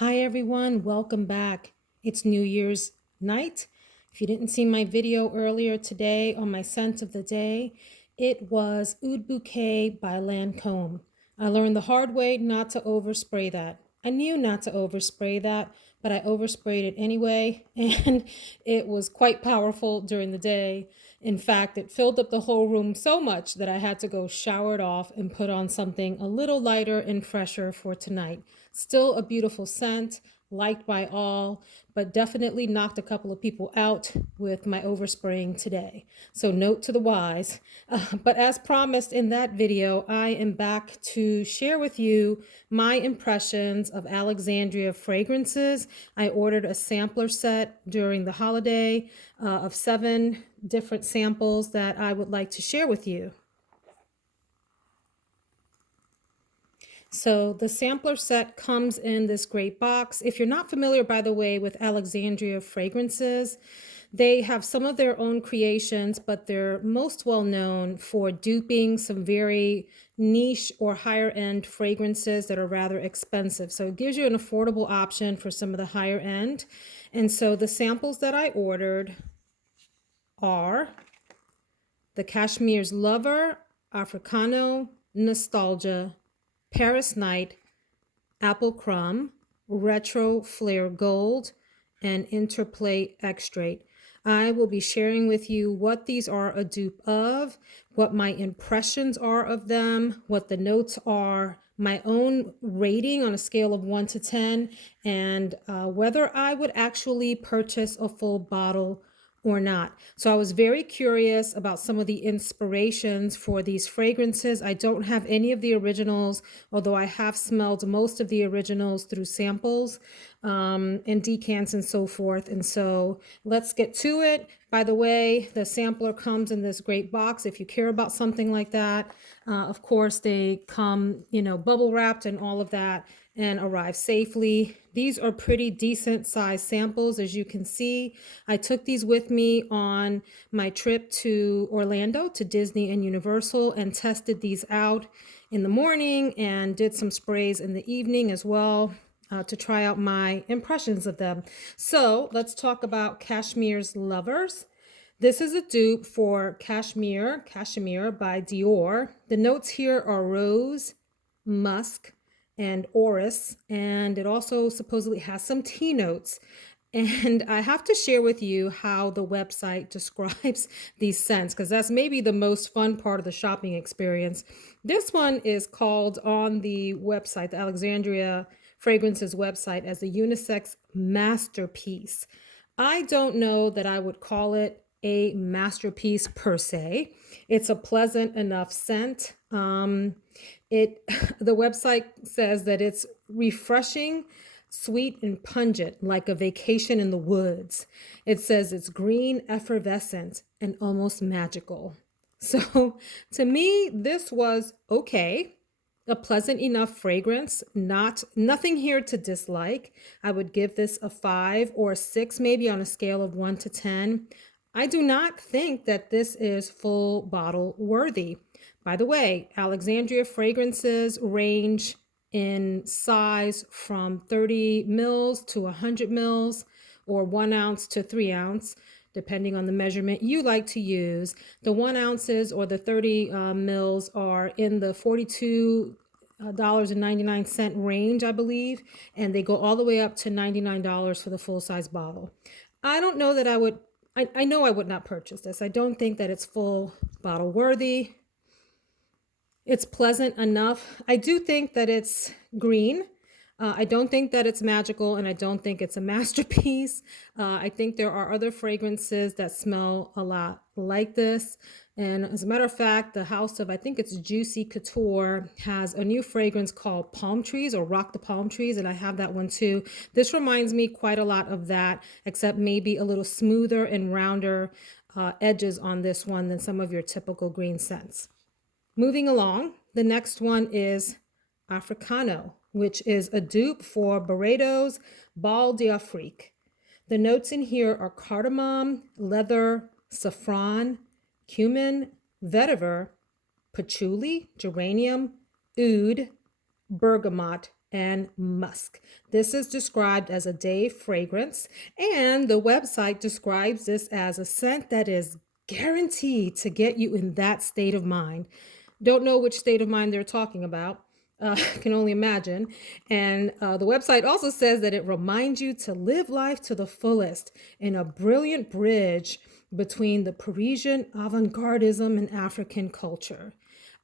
Hi everyone, welcome back. It's New Year's night. If you didn't see my video earlier today on my scent of the day, it was Oud Bouquet by Lancome. I learned the hard way not to overspray that. I knew not to overspray that, but I oversprayed it anyway, and it was quite powerful during the day. In fact, it filled up the whole room so much that I had to go shower it off and put on something a little lighter and fresher for tonight. Still a beautiful scent, liked by all, but definitely knocked a couple of people out with my overspraying today. So note to the wise. But as promised in that video, I am back to share with you my impressions of Alexandria Fragrances. I ordered a sampler set during the holiday of 7 different samples that I would like to share with you. So the sampler set comes in this great box. If you're not familiar, by the way, with Alexandria Fragrances, they have some of their own creations, but they're most well known for duping some very niche or higher end fragrances that are rather expensive. So it gives you an affordable option for some of the higher end. And so the samples that I ordered are the Cashmere Lover, Africano, Nostalgia, Paris Night, Apple Crumb, Retro Flare Gold, and Interplay Extrait. I will be sharing with you what these are a dupe of, what my impressions are of them, what the notes are, my own rating on a scale of 1 to 10, and whether I would actually purchase a full bottle or not. So I was very curious about some of the inspirations for these fragrances. I don't have any of the originals, although I have smelled most of the originals through samples and decants and so forth. And so let's get to it. By the way, the sampler comes in this great box. If you care about something like that, of course, they come, bubble wrapped and all of that, and arrive safely. These are pretty decent size samples, as you can see. I took these with me on my trip to Orlando, to Disney and Universal, and tested these out in the morning and did some sprays in the evening as well to try out my impressions of them. So let's talk about Cashmere Lovers. This is a dupe for Cashmere by Dior. The notes here are rose, musk, and orris, and it also supposedly has some tea notes. And I have to share with you how the website describes these scents, because that's maybe the most fun part of the shopping experience. This one is called on the website, the Alexandria Fragrances website, as a unisex masterpiece. I don't know that I would call it a masterpiece per se. It's a pleasant enough scent. The website says that it's refreshing, sweet, and pungent, like a vacation in the woods. It says it's green, effervescent, and almost magical. So to me, this was okay. A pleasant enough fragrance, nothing here to dislike. I would give this a 5 or a 6, maybe on a scale of 1 to 10. I do not think that this is full bottle worthy. By the way, Alexandria Fragrances range in size from 30 mils to 100 mils, or 1 ounce to 3 ounce, depending on the measurement you like to use. The 1 ounces or the 30 mils are in the $42.99 range, I believe, and they go all the way up to $99 for the full-size bottle. I don't know that I know I would not purchase this. I don't think that it's full bottle worthy. It's pleasant enough. I do think that it's green. I don't think that it's magical, and I don't think it's a masterpiece. I think there are other fragrances that smell a lot like this. And as a matter of fact, the house of, I think it's Juicy Couture, has a new fragrance called Palm Trees, or Rock the Palm Trees, and I have that one too. This reminds me quite a lot of that, except maybe a little smoother and rounder edges on this one than some of your typical green scents. Moving along, the next one is Africano, which is a dupe for Barredo's Bal d'Afrique. The notes in here are cardamom, leather, saffron, cumin, vetiver, patchouli, geranium, oud, bergamot, and musk. This is described as a day fragrance, and the website describes this as a scent that is guaranteed to get you in that state of mind. Don't know which state of mind they're talking about. Can only imagine. And the website also says that it reminds you to live life to the fullest in a brilliant bridge between the Parisian avant-gardism and African culture.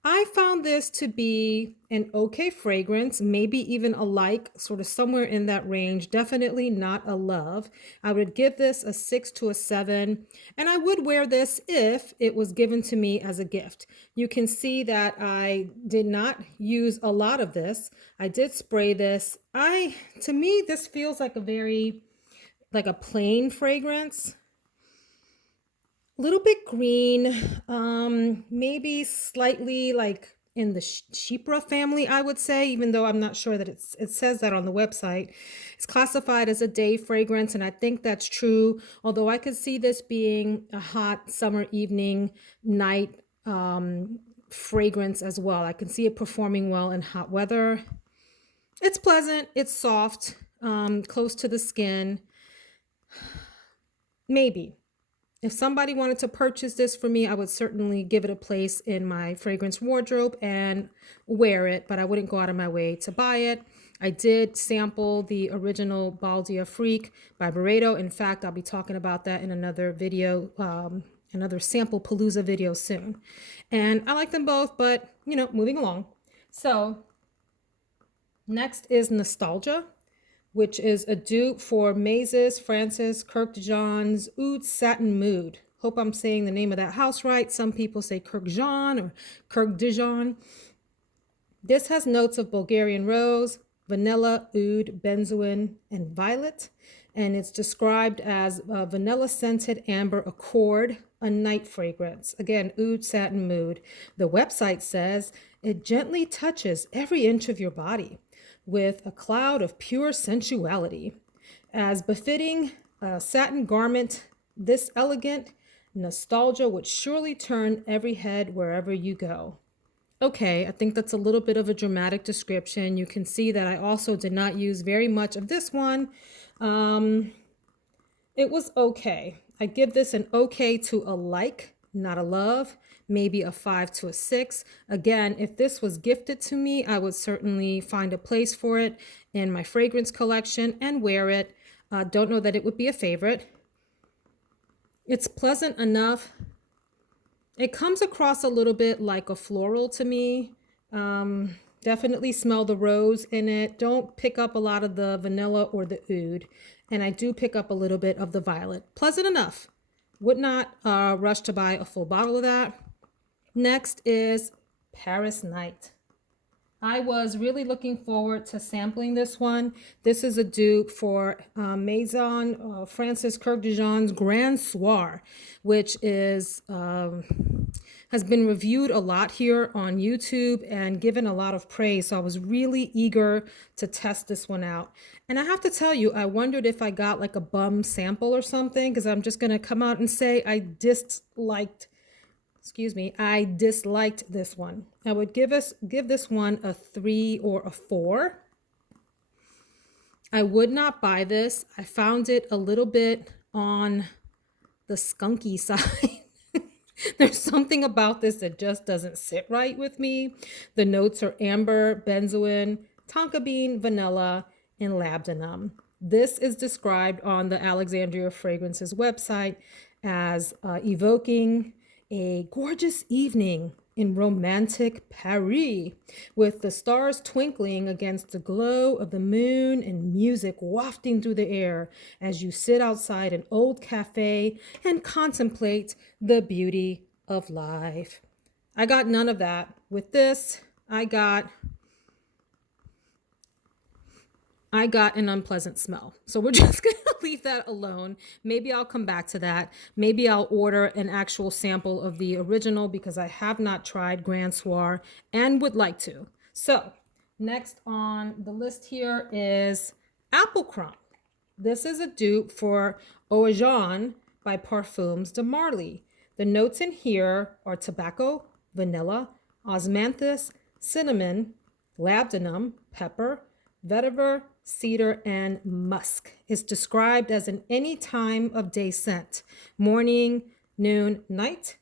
I found this to be an okay fragrance, maybe even a like, sort of somewhere in that range. Definitely not a love. I would give this a 6 to a 7, and I would wear this if it was given to me as a gift. You can see that I did not use a lot of this. I did spray this. To me, this feels like like a plain fragrance. A little bit green, maybe slightly like in the Chypre family, I would say, even though I'm not sure that it says that on the website. It's classified as a day fragrance, and I think that's true, although I could see this being a hot summer evening, night fragrance as well. I can see it performing well in hot weather. It's pleasant, it's soft, close to the skin. Maybe. If somebody wanted to purchase this for me, I would certainly give it a place in my fragrance wardrobe and wear it, but I wouldn't go out of my way to buy it. I did sample the original Bal d'Afrique by Barredo. In fact, I'll be talking about that in another video, another sample palooza video soon. And I like them both, but moving along. So next is Nostalgia, which is a dupe for Mazes Francis Kurkdjian's Oud Satin Mood. Hope I'm saying the name of that house right. Some people say Kurkdjian or Kurkdjian. This has notes of Bulgarian rose, vanilla, oud, benzoin, and violet. And it's described as a vanilla-scented amber accord, a night fragrance. Again, Oud Satin Mood. The website says it gently touches every inch of your body with a cloud of pure sensuality. As befitting a satin garment, this elegant nostalgia would surely turn every head wherever you go. Okay, I think that's a little bit of a dramatic description. You can see that I also did not use very much of this one. It was okay. I give this an okay to a like, not a love. Maybe a 5 to a 6. Again, if this was gifted to me, I would certainly find a place for it in my fragrance collection and wear it. Don't know that it would be a favorite. It's pleasant enough. It comes across a little bit like a floral to me. Definitely smell the rose in it. Don't pick up a lot of the vanilla or the oud. And I do pick up a little bit of the violet. Pleasant enough. Would not rush to buy a full bottle of that. Next is Paris Night. I was really looking forward to sampling this one. This is a dupe for Maison Francis Kurkdjian's Grand Soir, which is has been reviewed a lot here on YouTube and given a lot of praise. So I was really eager to test this one out. And I have to tell you, I wondered if I got like a bum sample or something, because I'm just going to come out and say I disliked this one. I would give this one a 3 or a 4. I would not buy this. I found it a little bit on the skunky side. There's something about this that just doesn't sit right with me. The notes are amber, benzoin, tonka bean, vanilla, and labdanum. This is described on the Alexandria Fragrances website as evoking a gorgeous evening in romantic Paris, with the stars twinkling against the glow of the moon and music wafting through the air as you sit outside an old cafe and contemplate the beauty of life. I got none of that. With this, I got an unpleasant smell. So we're just going to leave that alone. Maybe I'll come back to that. Maybe I'll order an actual sample of the original, because I have not tried Grand Soir and would like to. So next on the list here is Apple Crumb. This is a dupe for Oajan by Parfums de Marly. The notes in here are tobacco, vanilla, osmanthus, cinnamon, labdanum, pepper, vetiver, cedar, and musk. It's described as an any time of day scent, morning, noon, night,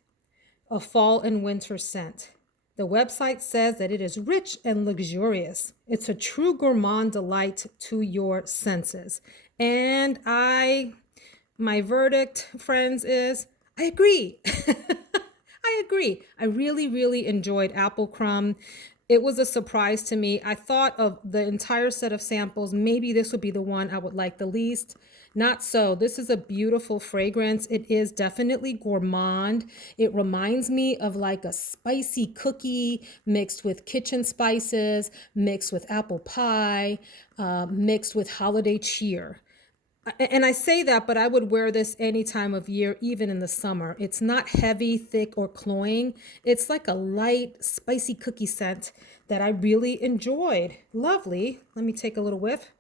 a fall and winter scent. The website says that it is rich and luxurious. It's a true gourmand delight to your senses. And my verdict, friends, is I agree. I agree. I really, really enjoyed Apple Crumb. It was a surprise to me. I thought of the entire set of samples, maybe this would be the one I would like the least. Not so. This is a beautiful fragrance. It is definitely gourmand. It reminds me of like a spicy cookie mixed with kitchen spices, mixed with apple pie, mixed with holiday cheer. And I say that, but I would wear this any time of year, even in the summer. It's not heavy, thick, or cloying. It's like a light, spicy cookie scent that I really enjoyed. Lovely. Let me take a little whiff.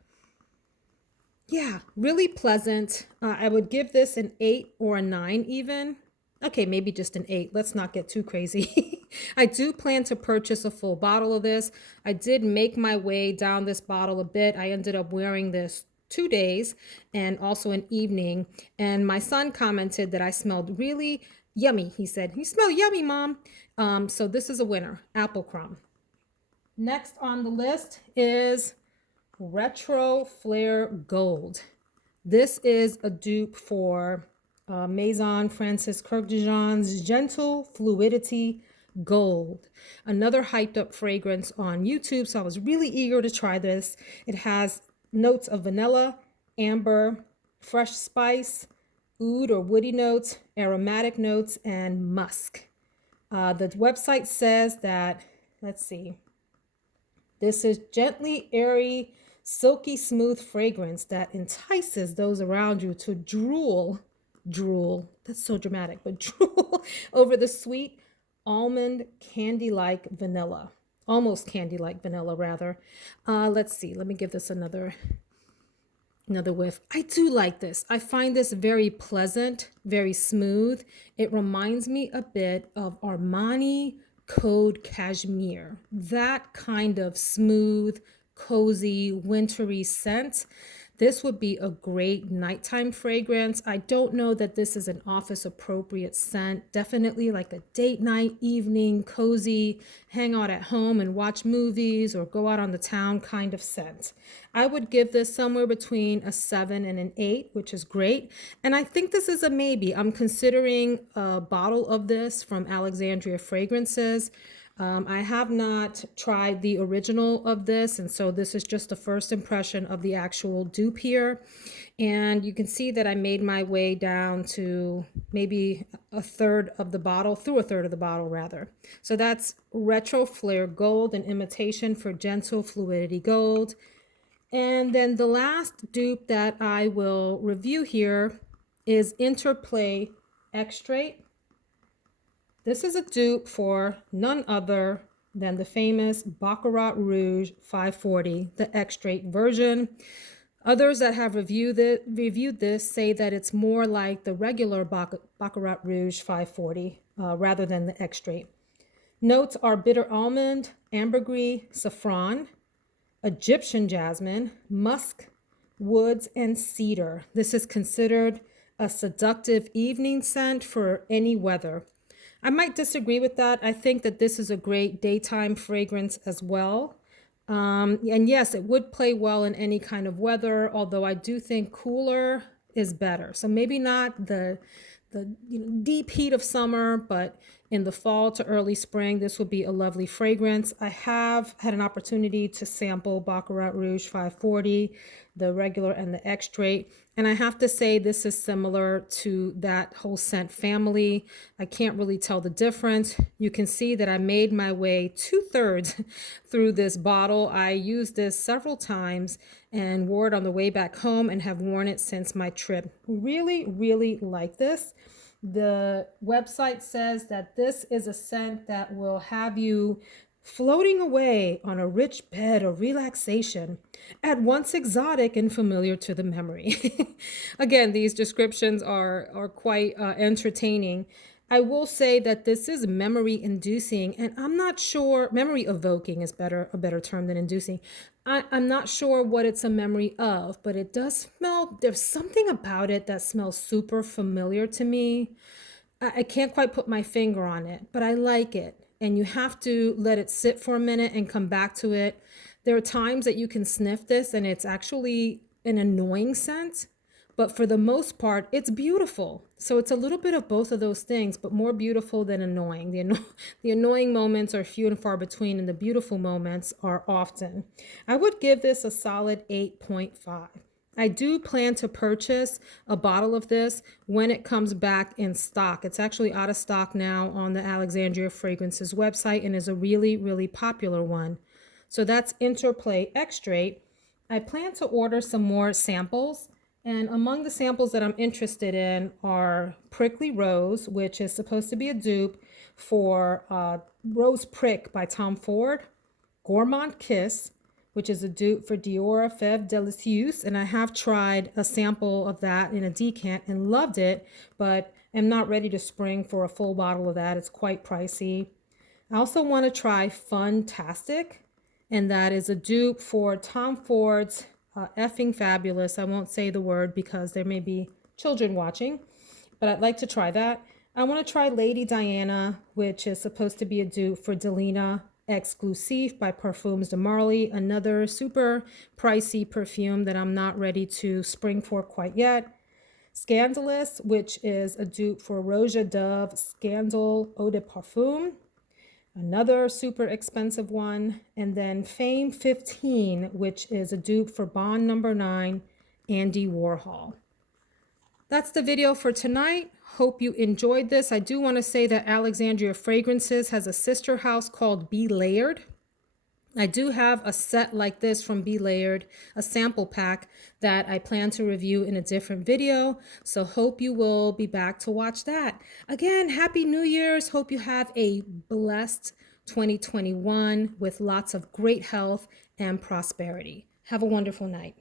Yeah, really pleasant. I would give this an 8 or a 9 even. Okay, maybe just an 8. Let's not get too crazy. I do plan to purchase a full bottle of this. I did make my way down this bottle a bit. I ended up wearing this 2 days and also an evening. And my son commented that I smelled really yummy. He said, "You smell yummy, Mom." So this is a winner, Apple Crumb. Next on the list is Retro Flare Gold. This is a dupe for Maison Francis Kirk de Jean's Gentle Fluidity Gold. Another hyped up fragrance on YouTube, so I was really eager to try this. It has notes of vanilla, amber, fresh spice, oud or woody notes, aromatic notes, and musk. The website says that, let's see, this is gently airy, silky smooth fragrance that entices those around you to drool, that's so dramatic, but drool over the sweet almond candy-like vanilla. Almost candy-like vanilla, rather. Let's see. Let me give this another whiff. I do like this. I find this very pleasant, very smooth. It reminds me a bit of Armani Code Cashmere. That kind of smooth, cozy, wintry scent. This would be a great nighttime fragrance. I don't know that this is an office appropriate scent. Definitely like a date night, evening, cozy, hang out at home and watch movies or go out on the town kind of scent. I would give this somewhere between a 7 and an 8, which is great. And I think this is a maybe. I'm considering a bottle of this from Alexandria Fragrances. I have not tried the original of this, and so this is just the first impression of the actual dupe here. And you can see that I made my way down to maybe a third of the bottle, rather. So that's Retro Flare Gold, an imitation for Gentle Fluidity Gold. And then the last dupe that I will review here is Interplay Extrait. This is a dupe for none other than the famous Baccarat Rouge 540, the extrait version. Others that have reviewed this say that it's more like the regular Baccarat Rouge 540 rather than the extrait. Notes are bitter almond, ambergris, saffron, Egyptian jasmine, musk, woods, and cedar. This is considered a seductive evening scent for any weather. I might disagree with that. I think that this is a great daytime fragrance as well. And yes, it would play well in any kind of weather, although I do think cooler is better. So maybe not the deep heat of summer, but in the fall to early spring, this would be a lovely fragrance. I have had an opportunity to sample Baccarat Rouge 540, the regular and the extrait, and I have to say this is similar to that whole scent family. I can't really tell the difference. You can see that I made my way 2/3 through this bottle. I used this several times and wore it on the way back home and have worn it since my trip. Really, really like this. The website says that this is a scent that will have you floating away on a rich bed of relaxation, at once exotic and familiar to the memory. Again, these descriptions are quite entertaining. I will say that this is memory inducing, and I'm not sure, memory evoking is a better term than inducing. I'm not sure what it's a memory of, but it does smell, there's something about it that smells super familiar to me. I can't quite put my finger on it, but I like it. And you have to let it sit for a minute and come back to it. There are times that you can sniff this and it's actually an annoying scent, but for the most part, it's beautiful. So it's a little bit of both of those things, but more beautiful than annoying. The annoying moments are few and far between, and the beautiful moments are often. I would give this a solid 8.5. I do plan to purchase a bottle of this when it comes back in stock. It's actually out of stock now on the Alexandria Fragrances website and is a really, really popular one. So that's Interplay Extrait. I plan to order some more samples. And among the samples that I'm interested in are Prickly Rose, which is supposed to be a dupe for Rose Prick by Tom Ford, Gourmand Kiss, which is a dupe for Dior Fève Délicieuse, and I have tried a sample of that in a decant and loved it, but am not ready to spring for a full bottle of that. It's quite pricey. I also want to try Funtastic, and that is a dupe for Tom Ford's Effing Fabulous. I won't say the word because there may be children watching, but I'd like to try that. I want to try Lady Diana, which is supposed to be a dupe for Delina Exclusive by Parfums de Marly, another super pricey perfume that I'm not ready to spring for quite yet. Scandalous, which is a dupe for Roja Dove Scandal Eau de Parfum, another super expensive one. And then Fame 15, which is a dupe for Bond Number 9, Andy Warhol. That's the video for tonight. Hope you enjoyed this. I do want to say that Alexandria Fragrances has a sister house called Be Layered. I do have a set like this from Be Layered, a sample pack that I plan to review in a different video. So hope you will be back to watch that. Again, Happy New Year's. Hope you have a blessed 2021 with lots of great health and prosperity. Have a wonderful night.